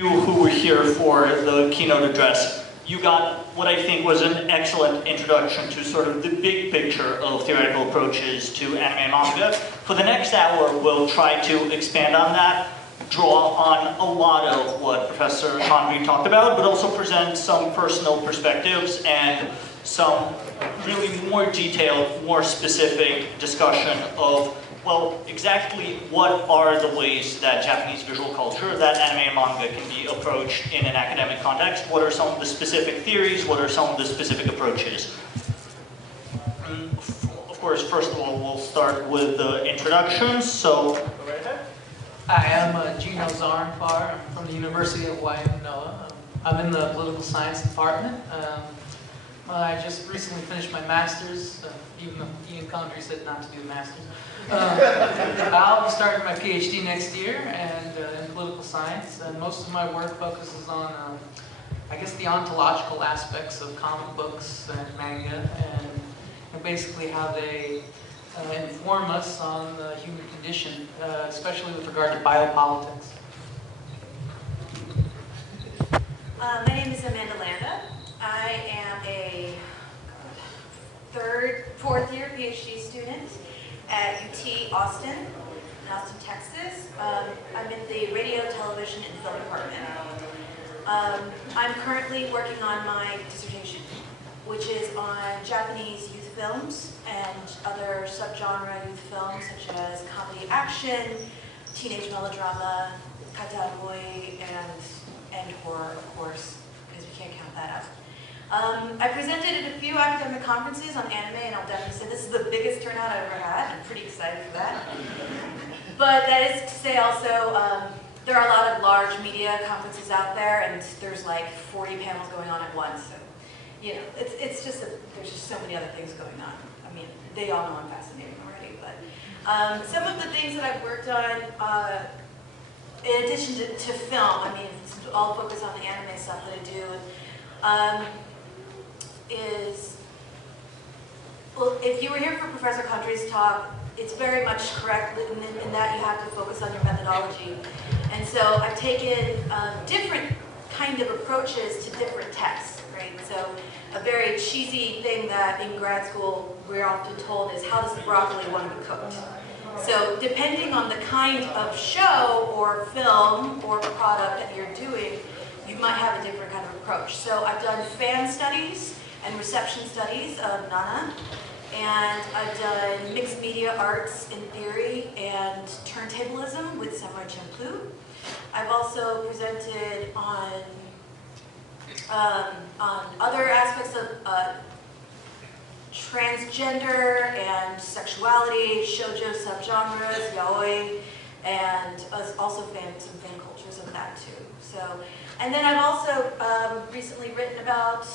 You who were here for the keynote address, you got what I think was an excellent introduction to sort of the big picture of theoretical approaches to anime and manga. For the next hour, we'll try to expand on that, draw on a lot of what Professor Convey talked about, but also present some personal perspectives and some really more detailed, more specific discussion of, well, exactly what are the ways that Japanese visual culture, that anime and manga can be approached in an academic context? What are some of the specific theories? What are some of the specific approaches? Of course, first of all, we'll start with the introductions, so go right ahead. Hi, I'm Gino Zarnfar. I'm from the University of Hawaii Manoa. I'm in the political science department. I just recently finished my master's, even though Ian Condry said not to do a master's. I'll be starting my PhD next year and in political science, and most of my work focuses on, I guess, the ontological aspects of comic books and manga, and basically how they inform us on the human condition, especially with regard to biopolitics. My name is Amanda Landa. I am a fourth year PhD student at UT Austin, in Austin, Texas. I'm in the radio, television, and film department. I'm currently working on my dissertation, which is on Japanese youth films and other subgenre youth films, such as comedy action, teenage melodrama, katamoi, and horror, of course, because we can't count that out. I presented at a few academic conferences on anime, and I'll definitely say this is the biggest turnout I've ever had. I'm pretty excited for that. But that is to say also, there are a lot of large media conferences out there, and there's like 40 panels going on at once. So, you know, it's just there's just so many other things going on. I mean, they all know I'm fascinating already. But some of the things that I've worked on, in addition to film, I mean, it's all focused on the anime stuff that I do. Well, if you were here for Professor Condry's talk, it's very much correct in that you have to focus on your methodology. And so I've taken different kind of approaches to different texts, right? So a very cheesy thing that in grad school we're often told is, how does the broccoli want to be cooked? So depending on the kind of show or film or product that you're doing, you might have a different kind of approach. So I've done fan studies and reception studies of Nana, and I've done mixed media arts in theory and turntablism with Samurai Champloo. I've also presented on other aspects of transgender and sexuality, shoujo subgenres, yaoi, and also some fan cultures of that too. So, and then I've also recently written about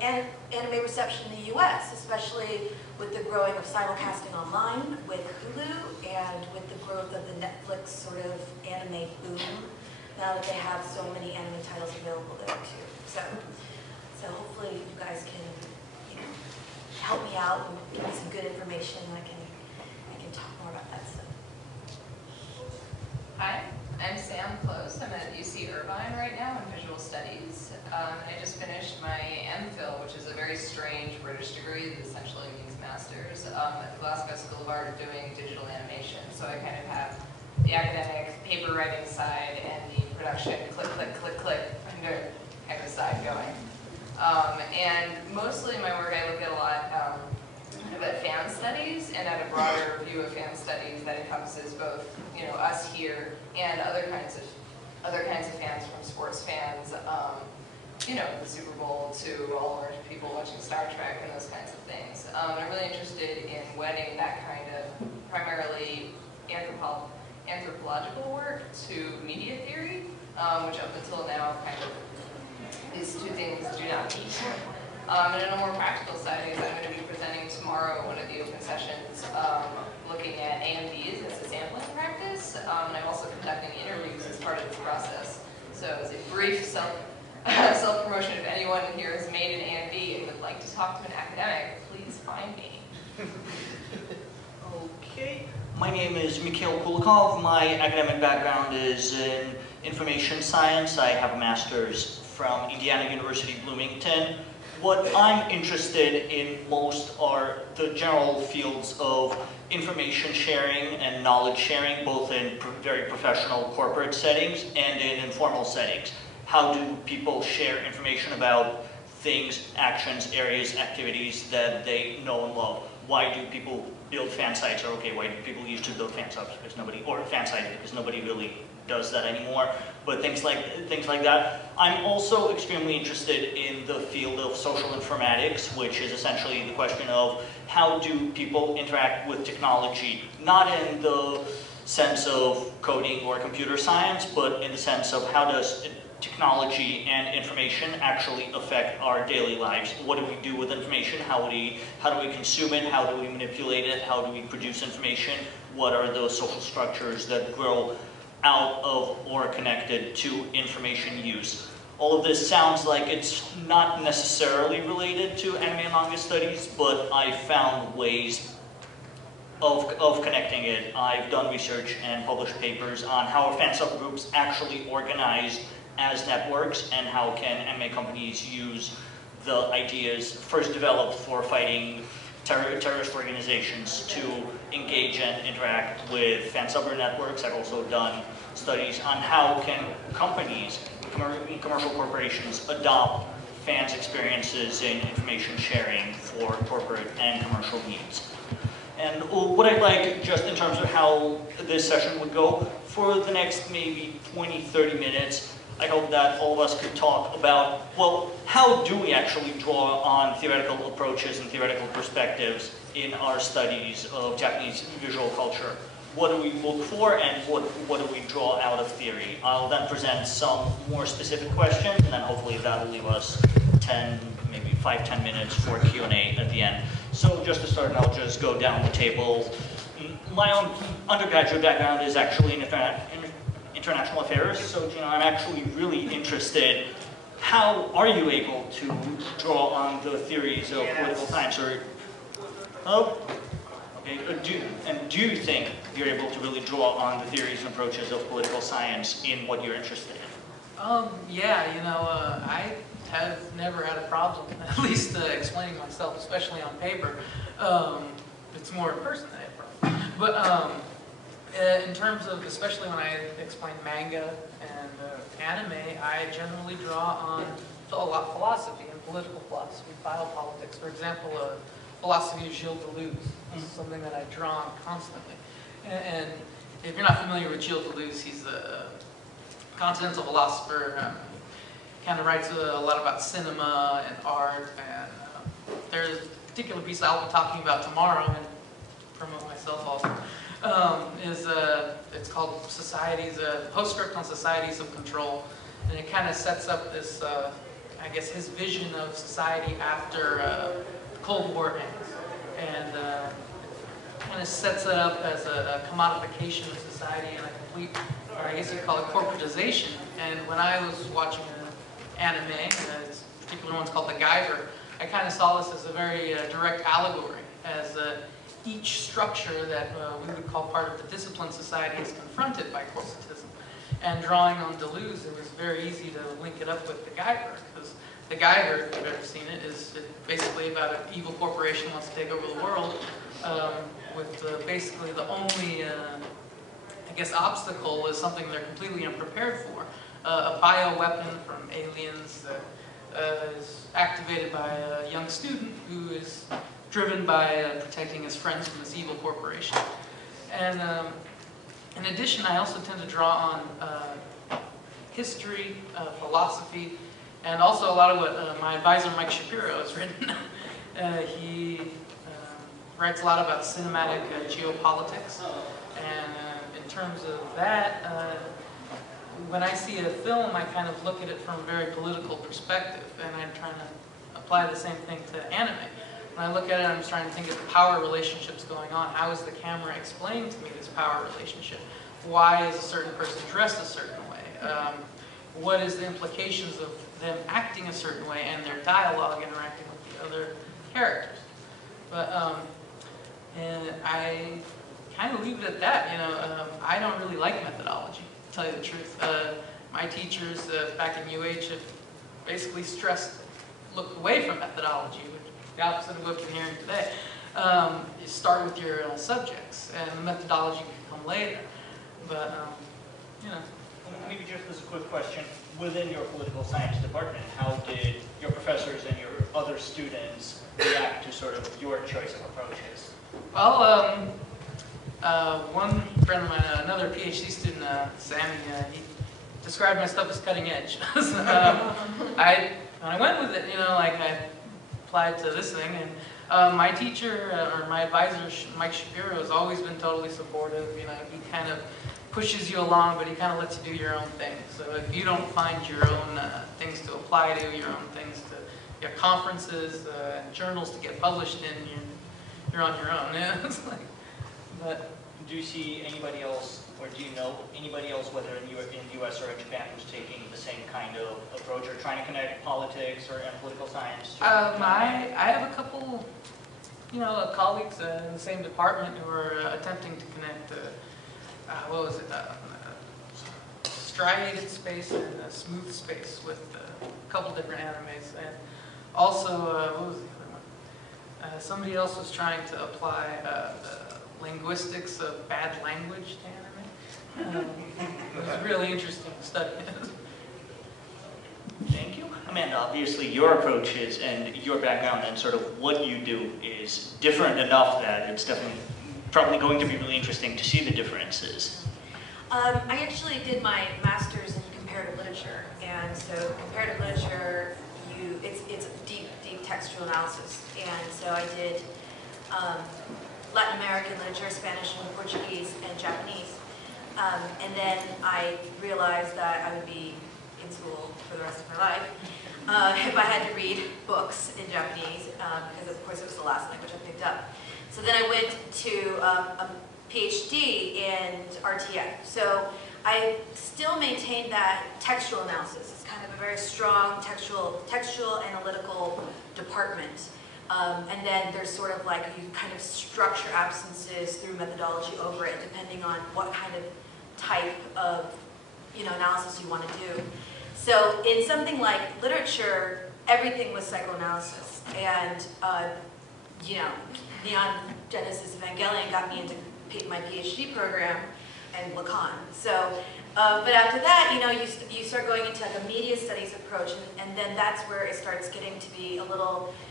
anime reception in the US, especially with the growing of simulcasting online with Hulu and with the growth of the Netflix sort of anime boom, now that they have so many anime titles available there too. So hopefully you guys can, you know, help me out and give me some good information, and I can talk more about that stuff. Hi, I'm Sam Close. I'm at UC Irvine right now in visual studies. I just finished my MPhil, which is a very strange British degree that essentially means master's, at the Glasgow School of Art doing digital animation. So I kind of have the academic paper writing side and the production click, click, click, click kind of side going. And mostly in my work I look at a lot at fan studies and at a broader view of fan studies that encompasses both, you know, us here and other kinds of fans, from sports fans, you know, the Super Bowl to all orange people watching Star Trek and those kinds of things. I'm really interested in wedding that kind of primarily anthropological work to media theory, which up until now kind of these two things do not meet. And on a more practical side, I'm going to be presenting tomorrow one of the open sessions looking at AMVs as a sampling practice, and I'm also conducting interviews as part of this process. So as a brief self-promotion, if anyone here has made an AMV and would like to talk to an academic, please find me. Okay. My name is Mikhail Kulikov. My academic background is in information science. I have a master's from Indiana University, Bloomington. What I'm interested in most are the general fields of information sharing and knowledge sharing, both in very professional corporate settings and in informal settings. How do people share information about things, actions, areas, activities that they know and love? Why do people build fan sites? Or okay, why do people used to build fan sites because nobody really does that anymore? But things like that. I'm also extremely interested in the field of social informatics, which is essentially the question of how do people interact with technology, not in the sense of coding or computer science, but in the sense of how does technology and information actually affect our daily lives. What do we do with information? How do we consume it? How do we manipulate it? How do we produce information? What are those social structures that grow out of or connected to information use? All of this sounds like it's not necessarily related to anime and manga studies, but I found ways of connecting it. I've done research and published papers on how are fan subgroups actually organized as networks, and how can anime companies use the ideas first developed for fighting terrorist organizations to engage and interact with fan subgroup networks. I've also done studies on how can companies, commercial corporations, adopt fans' experiences in information sharing for corporate and commercial needs. And what I'd like, just in terms of how this session would go, for the next maybe 20, 30 minutes, I hope that all of us could talk about, well, how do we actually draw on theoretical approaches and theoretical perspectives in our studies of Japanese visual culture? What do we look for, and what do we draw out of theory? I'll then present some more specific questions, and then hopefully that'll leave us 10, maybe 5-10 minutes for Q&A at the end. So just to start, I'll just go down the table. My own undergraduate background is actually in international affairs, so I'm actually really interested. How are you able to draw on the theories of political science? Do you think you're able to really draw on the theories and approaches of political science in what you're interested in? I have never had a problem, at least explaining myself, especially on paper. It's more in person that I have a problem. But in terms of, especially when I explain manga and anime, I generally draw on philosophy and political philosophy, biopolitics. For example, philosophy of Gilles Deleuze. This is something that I draw on constantly. And if you're not familiar with Gilles Deleuze, he's a continental philosopher. Kind of writes a lot about cinema and art. And there's a particular piece I'll be talking about tomorrow, and promote myself also. It's called Societies, Postscript on Societies of Control, and it kind of sets up this, I guess, his vision of society after the Cold War ends, and kind of sets it up as a commodification of society and a complete, or I guess you'd call it corporatization. And when I was watching an anime, this particular one's called The Guyver, I kind of saw this as a very direct allegory, as each structure that we would call part of the discipline society is confronted by corporatism. And drawing on Deleuze, it was very easy to link it up with The Guyver, because The Guyver, if you've ever seen it, is basically about an evil corporation wants to take over the world, with basically the only, I guess, obstacle is something they're completely unprepared for. A bioweapon from aliens that is activated by a young student who is driven by protecting his friends from this evil corporation. And in addition, I also tend to draw on history, philosophy, and also a lot of what my advisor Mike Shapiro has written. He writes a lot about cinematic geopolitics, and in terms of that, when I see a film, I kind of look at it from a very political perspective, and I'm trying to apply the same thing to anime. When I look at it, I'm just trying to think of the power relationships going on. How is the camera explaining to me this power relationship? Why is a certain person dressed a certain way? What is the implications of them acting a certain way and their dialogue interacting with the other characters? But and I kind of leave it at that. I don't really like methodology, to tell you the truth. my teachers back in UH have basically stressed, look away from methodology, which is the opposite of what we're hearing today. You start with your subjects, and the methodology can come later. But, you know. Maybe just as a quick question, within your political science department, how did your professors and your other students react to sort of your choice of approaches? Well, one friend of mine, another PhD student, Sammy, he described my stuff as cutting edge. So, when I went with it, you know, like I applied to this thing, and my teacher, or my advisor, Mike Shapiro, has always been totally supportive. You know, he kind of pushes you along, but he kind of lets you do your own thing. So if you don't find your own things to apply to, your own things to your conferences and journals to get published in, you're on your own. Yeah, it's like, but do you see anybody else, or do you know anybody else, whether in the US or in Japan, who's taking the same kind of approach or trying to connect politics and political science? I have a couple, you know, colleagues in the same department who are attempting to connect. What was it? Striated space and smooth space with a couple different animes, and also what was the other one? Somebody else was trying to apply the linguistics of bad language to anime. It was really interesting to study. Thank you. Amanda, obviously your approaches and your background and sort of what you do is different enough that it's definitely probably going to be really interesting to see the differences. I actually did my master's in comparative literature, and so comparative literature, it's deep textual analysis, and so I did Latin American literature, Spanish and Portuguese and Japanese, and then I realized that I would be in school for the rest of my life if I had to read books in Japanese, because of course it was the last language I picked up. So then I went to a PhD in RTF. So I still maintain that textual analysis. It's kind of a very strong textual analytical department. And then there's sort of like you kind of structure absences through methodology over it, depending on what kind of type of analysis you want to do. So in something like literature, everything was psychoanalysis, and Neon Genesis Evangelion got me into my PhD program and Lacan. So, but after that, you start going into like a media studies approach, and then that's where it starts getting to be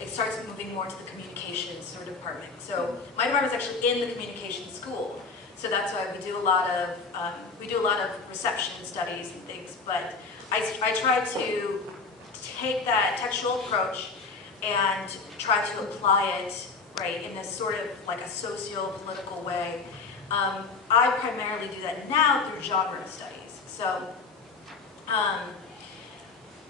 it starts moving more to the communications sort of department. So my department is actually in the communications school. So that's why we do a lot of reception studies and things. But I try to take that textual approach and try to apply it in this sort of like a socio-political way. I primarily do that now through genre studies. So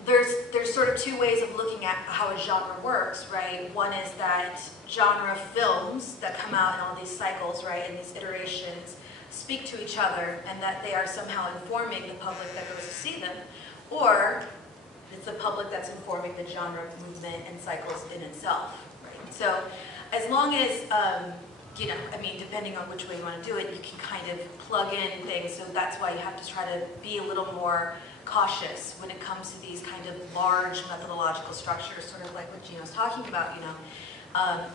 there's sort of two ways of looking at how a genre works, right? One is that genre films that come out in all these cycles, right, and these iterations speak to each other, and that they are somehow informing the public that goes to see them, or it's the public that's informing the genre movement and cycles in itself, right? So as long as, depending on which way you want to do it, you can kind of plug in things, so that's why you have to try to be a little more cautious when it comes to these kind of large methodological structures, sort of like what Gino's talking about,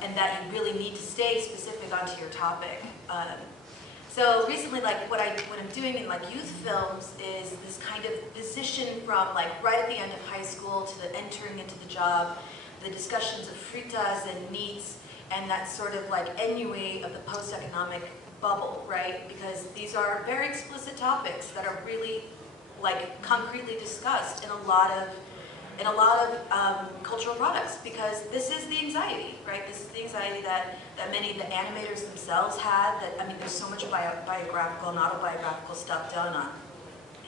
and that you really need to stay specific onto your topic. So recently, like what I'm doing in like youth films is this kind of position from like right at the end of high school to the entering into the job, the discussions of fritas and neats, and that sort of like ennui of the post-economic bubble, right? Because these are very explicit topics that are really like concretely discussed in a lot of cultural products, because this is the anxiety, right? This is the anxiety that many of the animators themselves had. There's so much biographical and autobiographical stuff done on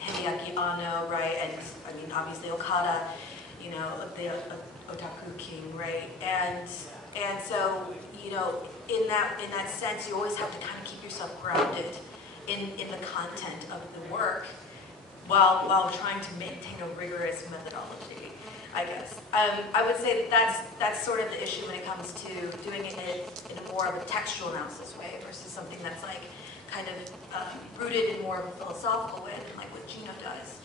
Hideaki Anno, right? And obviously Okada, the otaku king, right? And so in that sense, you always have to kind of keep yourself grounded in the content of the work, while trying to maintain a rigorous methodology, I guess. I would say that's sort of the issue when it comes to doing it in a more of a textual analysis way versus something that's like kind of rooted in more of a philosophical way, like what Gino does.